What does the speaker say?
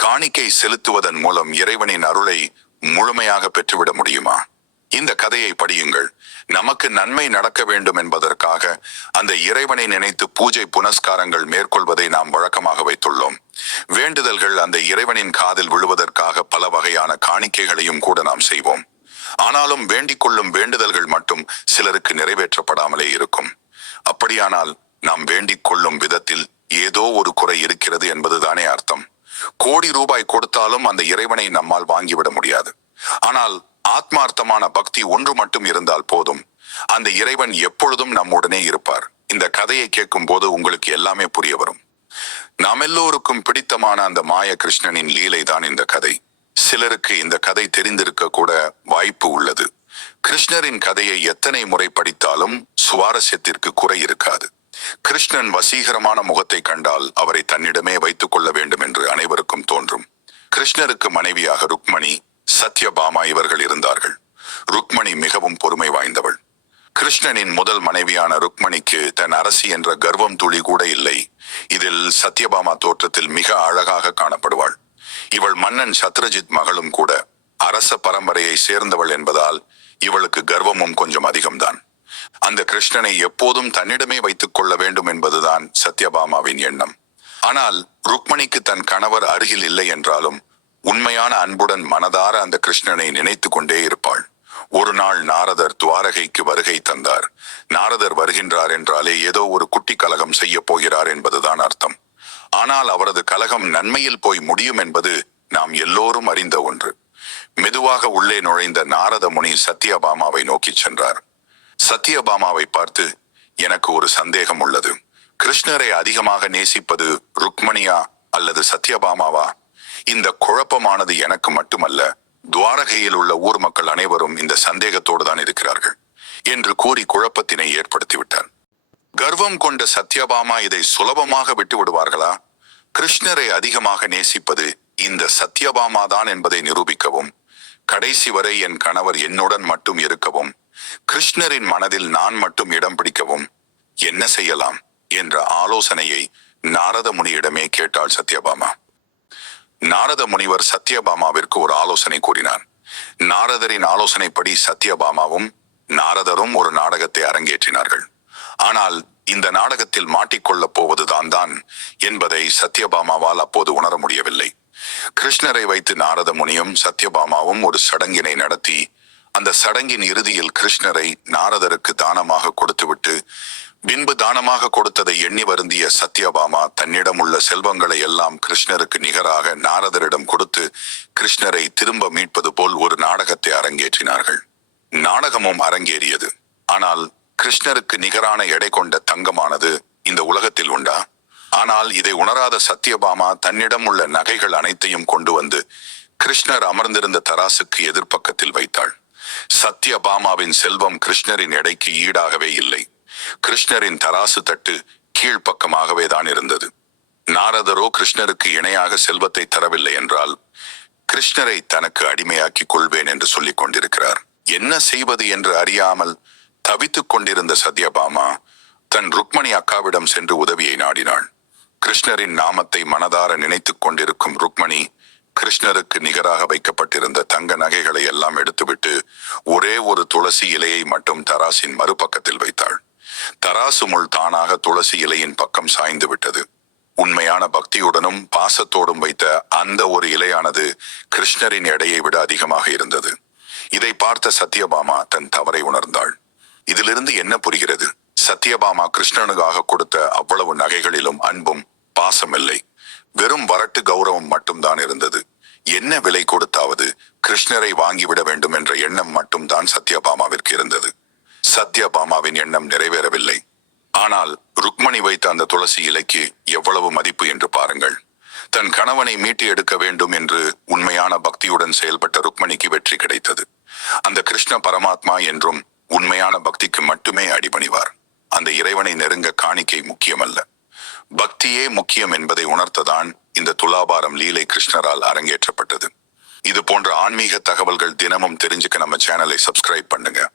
காணிக்கை செலுத்துவதன் மூலம் இறைவனின் அருளை முழுமையாக பெற்றுவிட முடியுமா? இந்த கதையை படியுங்கள். நமக்கு நன்மை நடக்க வேண்டும் என்பதற்காக அந்த இறைவனை நினைத்து பூஜை புனஸ்காரங்கள் மேற்கொள்வதை நாம் வழக்கமாக வைத்துள்ளோம். வேண்டுதல்கள் அந்த இறைவனின் காதில் விழுவதற்காக பல வகையான காணிக்கைகளையும் கூட நாம் செய்வோம். ஆனாலும் வேண்டிக் கொள்ளும் வேண்டுதல்கள் மட்டும் சிலருக்கு நிறைவேற்றப்படாமலே இருக்கும். அப்படியானால் நாம் வேண்டிக் கொள்ளும் விதத்தில் ஏதோ ஒரு குறை இருக்கிறது என்பதுதானே அர்த்தம் கோடி ரூபாய் கொடுத்தாலும் அந்த இறைவனை நம்மால் வாங்கிவிட முடியாது. ஆனால் ஆத்மார்த்தமான பக்தி ஒன்று மட்டும் இருந்தால் போதும். அந்த இறைவன் எப்பொழுதும் நம்முடனே இருப்பார். இந்த கதையை கேட்கும் போது உங்களுக்கு எல்லாமே புரிய வரும். நாம் எல்லோருக்கும் பிடித்தமான அந்த மாய கிருஷ்ணனின் லீலை தான் இந்த கதை. சிலருக்கு இந்த கதை தெரிந்திருக்க கூட வாய்ப்பு உள்ளது. கிருஷ்ணரின் கதையை எத்தனை முறை படித்தாலும் சுவாரஸ்யத்திற்கு குறை இருக்காது. கிருஷ்ணன் வசீகரமான முகத்தை கண்டால் அவரை தன்னிடமே வைத்துக் கொள்ள வேண்டும் என்று அனைவருக்கும் தோன்றும். கிருஷ்ணருக்கு மனைவியாக ருக்மணி சத்யபாமா இவர்கள் இருந்தார்கள். ருக்மணி மிகவும் பொறுமை வாய்ந்தவள். கிருஷ்ணனின் முதல் மனைவியான ருக்மணிக்கு தன் அரசி என்ற கர்வம் துளி கூட இல்லை. இதில் சத்யபாமா தோற்றத்தில் மிக அழகாக காணப்படுவாள். இவள் மன்னன் சத்ரஜித் மகளும் கூட அரச பரம்பரையை சேர்ந்தவள் என்பதால் இவளுக்கு கர்வமும் கொஞ்சம் அதிகம்தான். அந்த கிருஷ்ணனை எப்போதும் தன்னிடமே வைத்துக் கொள்ள வேண்டும் என்பதுதான் சத்யபாமாவின் எண்ணம். ஆனால் ருக்மணிக்கு தன் கணவர் அருகில் இல்லை என்றாலும் உண்மையான அன்புடன் மனதார அந்த கிருஷ்ணனை நினைத்து கொண்டே இருப்பாள். ஒரு நாள் நாரதர் துவாரகைக்கு வருகை தந்தார். நாரதர் வருகின்றார் என்றாலே ஏதோ ஒரு குட்டி கலகம் செய்ய போகிறார் என்பதுதான் அர்த்தம். ஆனால் அவரது கலகம் நன்மையில் போய் முடியும் என்பது நாம் எல்லோரும் அறிந்த ஒன்று. மெதுவாக உள்ளே நுழைந்த நாரத முனி சத்யபாமாவை நோக்கிச் சென்றார். சத்யபாமாவை பார்த்து எனக்கு ஒரு சந்தேகம் உள்ளது. கிருஷ்ணரை அதிகமாக நேசிப்பது ருக்மணியா அல்லது சத்யபாமாவா? இந்த குழப்பமானது எனக்கு மட்டுமல்ல துவாரகையில் உள்ள ஊர் மக்கள் அனைவரும் இந்த சந்தேகத்தோடு தான் இருக்கிறார்கள் என்று கூறி குழப்பத்தினை ஏற்படுத்திவிட்டார். கர்வம் கொண்ட சத்யபாமா இதை சுலபமாக விட்டு விடுவார்களா கிருஷ்ணரை அதிகமாக நேசிப்பது இந்த சத்யபாமா தான் என்பதை நிரூபிக்கவும் கடைசி வரை என் கணவர் என்னுடன் மட்டும் இருக்கவும் கிருஷ்ணரின் மனதில் நான் மட்டும் இடம் பிடிக்கவும் என்ன செய்யலாம் என்ற ஆலோசனையை நாரத முனியிடமே கேட்டாள் சத்யபாமா. நாரத முனிவர் சத்யபாமாவிற்கு ஒரு ஆலோசனை கூறினார். நாரதரின் ஆலோசனைப்படி சத்யபாமாவும் நாரதரும் ஒரு நாடகத்தை அரங்கேற்றினார்கள். ஆனால் இந்த நாடகத்தில் மாட்டிக்கொள்ளப் போவதுதான் தான் என்பதை சத்யபாமாவால் அப்போது உணர முடியவில்லை. கிருஷ்ணரை வைத்து நாரத முனியும் சத்யபாமாவும் ஒரு சடங்கினை நடத்தி அந்த சடங்கின் இறுதியில் கிருஷ்ணரை நாரதருக்கு தானமாக கொடுத்துவிட்டு பின்பு தானமாக கொடுத்ததை எண்ணி வருந்திய சத்யபாமா தன்னிடம் உள்ள செல்வங்களை எல்லாம் கிருஷ்ணருக்கு நிகராக நாரதரிடம் கொடுத்து கிருஷ்ணரை திரும்ப மீட்பது போல் ஒரு நாடகத்தை அரங்கேற்றினார்கள். நாடகமும் அரங்கேறியது. ஆனால் கிருஷ்ணருக்கு நிகரான எடை கொண்ட தங்கமானது இந்த உலகத்தில் உண்டா? ஆனால் இதை உணராத சத்யபாமா தன்னிடம் உள்ள நகைகள் அனைத்தையும் கொண்டு வந்து கிருஷ்ணர் அமர்ந்திருந்த தராசுக்கு எதிர்ப்பக்கத்தில் வைத்தாள். சத்யபாமாவின் செல்வம் கிருஷ்ணரின் எடைக்கு ஈடாகவே இல்லை. கிருஷ்ணரின் தராசு தட்டு கீழ்ப்பக்கமாகவே தான் இருந்தது. நாரதரோ கிருஷ்ணருக்கு இணையாக செல்வத்தை தரவில்லை என்றால் கிருஷ்ணரை தனக்கு அடிமையாக்கிக் கொள்வேன் என்று சொல்லிக் கொண்டிருக்கிறார். என்ன செய்வது என்று அறியாமல் தவித்துக் கொண்டிருந்த சத்யபாமா தன் ருக்மணி அக்காவிடம் சென்று உதவியை நாடினாள். கிருஷ்ணரின் நாமத்தை மனதார நினைத்துக் கொண்டிருக்கும் ருக்மணி கிருஷ்ணருக்கு நிகராக வைக்கப்பட்டிருந்த நகைகளை எல்லாம் எடுத்துவிட்டு ஒரே ஒரு துளசி இலையை மட்டும் தராசின் மறுபக்கத்தில் வைத்தாள். தராசு முள் தானாக துளசி இலையின் பக்கம் சாய்ந்து விட்டது. உண்மையான பக்தியுடனும் பாசத்தோடும் வைத்த அந்த ஒரு இலையானது கிருஷ்ணரின் எடையை விட அதிகமாக இருந்தது. இதை பார்த்த சத்யபாமா தன் தவறை உணர்ந்தாள். இதிலிருந்து என்ன புரிகிறது? சத்யபாமா கிருஷ்ணனுக்காக கொடுத்த அவ்வளவு நகைகளிலும் அன்பும் பாசமில்லை. வெறும் வரட்டு கௌரவம் மட்டும்தான் இருந்தது. என்ன விலை கொடுத்தாவது கிருஷ்ணரை வாங்கிவிட வேண்டும் என்ற எண்ணம் மட்டும்தான் சத்யபாமாவிற்கு இருந்தது. சத்யபாமாவின் எண்ணம் நிறைவேறவில்லை. ஆனால் ருக்மணி வைத்த அந்த துளசி இலைக்கு எவ்வளவு மதிப்பு என்று பாருங்கள். தன் கணவனை மீட்டு எடுக்க வேண்டும் என்று உண்மையான பக்தியுடன் செயல்பட்ட ருக்மணிக்கு வெற்றி கிடைத்தது. அந்த கிருஷ்ண பரமாத்மா என்றும் உண்மையான பக்திக்கு மட்டுமே அடிபணிவார். அந்த இறைவனை நெருங்க காணிக்கை முக்கியமல்ல. பக்தியே முக்கியம் என்பதை உணர்த்ததான் இந்த துலாபாரம் லீலை கிருஷ்ணரால் அரங்கேற்றப்பட்டது. இது போன்ற ஆன்மீக தகவல்கள் தினமும் தெரிஞ்சுக்க நம்ம சேனலை சப்ஸ்கிரைப் பண்ணுங்க.